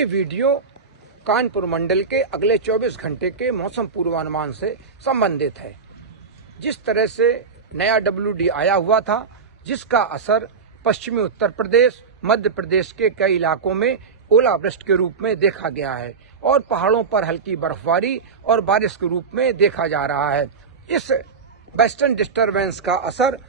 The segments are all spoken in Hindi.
ये वीडियो कानपुर मंडल के अगले 24 घंटे के मौसम पूर्वानुमान से संबंधित है। जिस तरह से नया WD आया हुआ था, जिसका असर पश्चिमी उत्तर प्रदेश, मध्य प्रदेश के कई इलाकों में ओलावृष्टि के रूप में देखा गया है और पहाड़ों पर हल्की बर्फबारी और बारिश के रूप में देखा जा रहा है। इस वेस्टर्न डिस्टर्बेंस का असर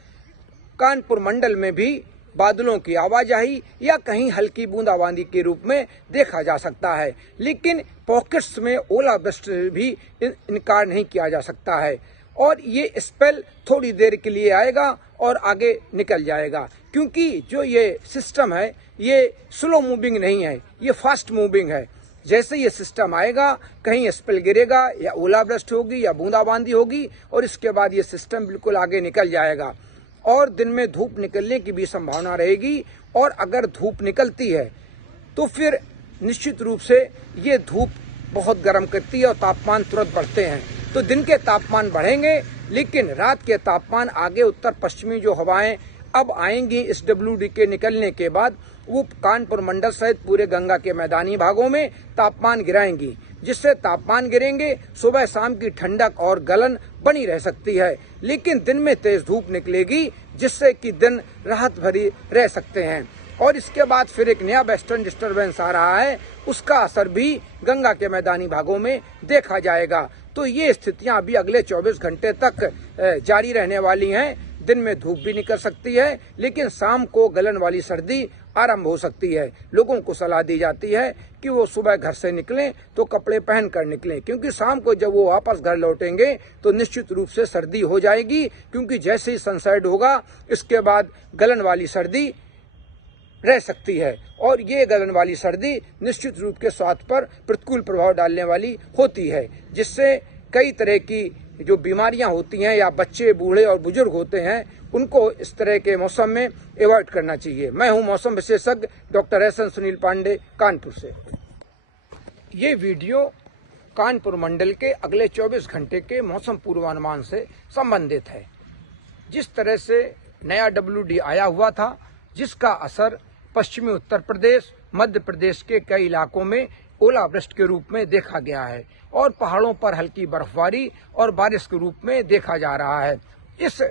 कानपुर मंडल में भी बादलों की आवाजाही या कहीं हल्की बूंदाबांदी के रूप में देखा जा सकता है, लेकिन पॉकेट्स में ओलावृष्टि भी इनकार नहीं किया जा सकता है और ये स्पेल थोड़ी देर के लिए आएगा और आगे निकल जाएगा, क्योंकि जो ये सिस्टम है ये स्लो मूविंग नहीं है, ये फास्ट मूविंग है। जैसे ये सिस्टम आएगा, कहीं स्पेल गिरेगा या ओलावृष्टि होगी या बूंदाबांदी होगी और इसके बाद ये सिस्टम बिल्कुल आगे निकल जाएगा और दिन में धूप निकलने की भी संभावना रहेगी। और अगर धूप निकलती है तो फिर निश्चित रूप से ये धूप बहुत गर्म करती है और तापमान तुरंत बढ़ते हैं। तो दिन के तापमान बढ़ेंगे, लेकिन रात के तापमान आगे उत्तर पश्चिमी जो हवाएं अब आएंगी इस WD के निकलने के बाद, वो कानपुर मंडल सहित पूरे गंगा के मैदानी भागों में तापमान गिराएंगी, जिससे तापमान गिरेंगे। सुबह शाम की ठंडक और गलन बनी रह सकती है, लेकिन दिन में तेज धूप निकलेगी, जिससे कि दिन राहत भरी रह सकते हैं। और इसके बाद फिर एक नया वेस्टर्न डिस्टर्बेंस आ रहा है, उसका असर भी गंगा के मैदानी भागों में देखा जाएगा। तो ये स्थितियां अभी अगले 24 घंटे तक जारी रहने वाली हैं। दिन में धूप भी निकल सकती है, लेकिन शाम को गलन वाली सर्दी आरंभ हो सकती है। लोगों को सलाह दी जाती है कि वो सुबह घर से निकलें तो कपड़े पहन कर निकलें, क्योंकि शाम को जब वो वापस घर लौटेंगे तो निश्चित रूप से सर्दी हो जाएगी, क्योंकि जैसे ही सनसेट होगा इसके बाद गलन वाली सर्दी रह सकती है और ये गलन वाली सर्दी निश्चित रूप के स्वास्थ्य पर प्रतिकूल प्रभाव डालने वाली होती है, जिससे कई तरह की जो बीमारियां होती हैं या बच्चे, बूढ़े और बुजुर्ग होते हैं, उनको इस तरह के मौसम में अवॉइड करना चाहिए। मैं हूं मौसम विशेषज्ञ doctor S N Sunil Pandey, Kanpur से। ये वीडियो कानपुर मंडल के अगले 24 घंटे के मौसम पूर्वानुमान से संबंधित है। जिस तरह से नया WD आया हुआ था, जिसका असर पश्चिमी उत्तर प्रदेश, मध्य प्रदेश के कई इलाकों में ओलावृष्टि के रूप में देखा गया है और पहाड़ों पर हल्की बर्फबारी और बारिश के रूप में देखा जा रहा है। इस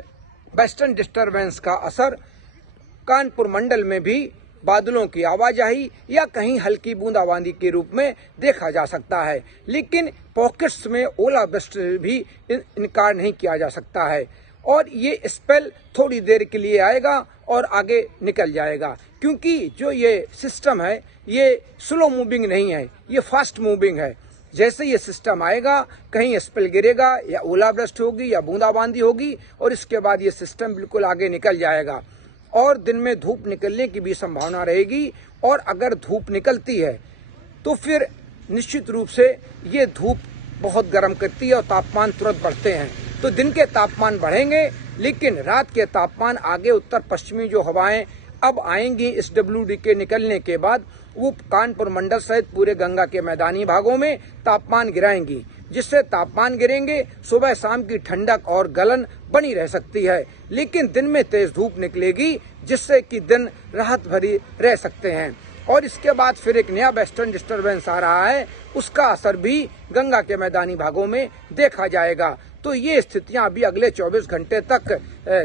वेस्टर्न डिस्टर्बेंस का असर कानपुर मंडल में भी बादलों की आवाजाही या कहीं हल्की बूंदाबांदी के रूप में देखा जा सकता है, लेकिन पॉकेट्स में ओलावृष्टि भी इनकार नहीं किया जा सकता है और ये स्पेल थोड़ी देर के लिए आएगा और आगे निकल जाएगा, क्योंकि जो ये सिस्टम है ये स्लो मूविंग नहीं है, ये फास्ट मूविंग है। जैसे ये सिस्टम आएगा, कहीं स्पेल गिरेगा या ओलावृष्टि होगी या बूंदाबांदी होगी और इसके बाद ये सिस्टम बिल्कुल आगे निकल जाएगा और दिन में धूप निकलने की भी संभावना रहेगी। और अगर धूप निकलती है तो फिर निश्चित रूप से ये धूप बहुत गर्म करती है और तापमान तुरंत बढ़ते हैं। तो दिन के तापमान बढ़ेंगे, लेकिन रात के तापमान आगे उत्तर पश्चिमी जो हवाएं अब आएंगी इस WD के निकलने के बाद, वो कानपुर मंडल सहित पूरे गंगा के मैदानी भागों में तापमान गिराएंगी, जिससे तापमान गिरेंगे। सुबह शाम की ठंडक और गलन बनी रह सकती है, लेकिन दिन में तेज धूप निकलेगी, जिससे कि दिन राहत भरी रह सकते हैं। और इसके बाद फिर एक नया वेस्टर्न डिस्टर्बेंस आ रहा है, उसका असर भी गंगा के मैदानी भागों में देखा जाएगा। तो ये स्थितियां अभी अगले 24 घंटे तक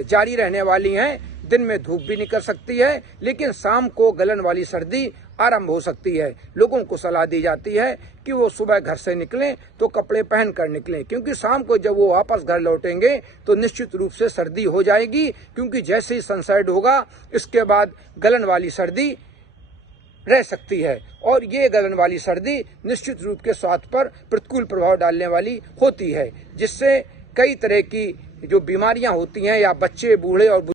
जारी रहने वाली हैं। दिन में धूप भी निकल सकती है, लेकिन शाम को गलन वाली सर्दी आरंभ हो सकती है। लोगों को सलाह दी जाती है कि वो सुबह घर से निकलें तो कपड़े पहन कर निकलें, क्योंकि शाम को जब वो वापस घर लौटेंगे तो निश्चित रूप से सर्दी हो जाएगी, क्योंकि जैसे ही सनसेट होगा इसके बाद गलन वाली सर्दी रह सकती है और ये गलन वाली सर्दी निश्चित रूप के स्वास्थ्य पर प्रतिकूल प्रभाव डालने वाली होती है, जिससे कई तरह की जो बीमारियां होती हैं या बच्चे, बूढ़े और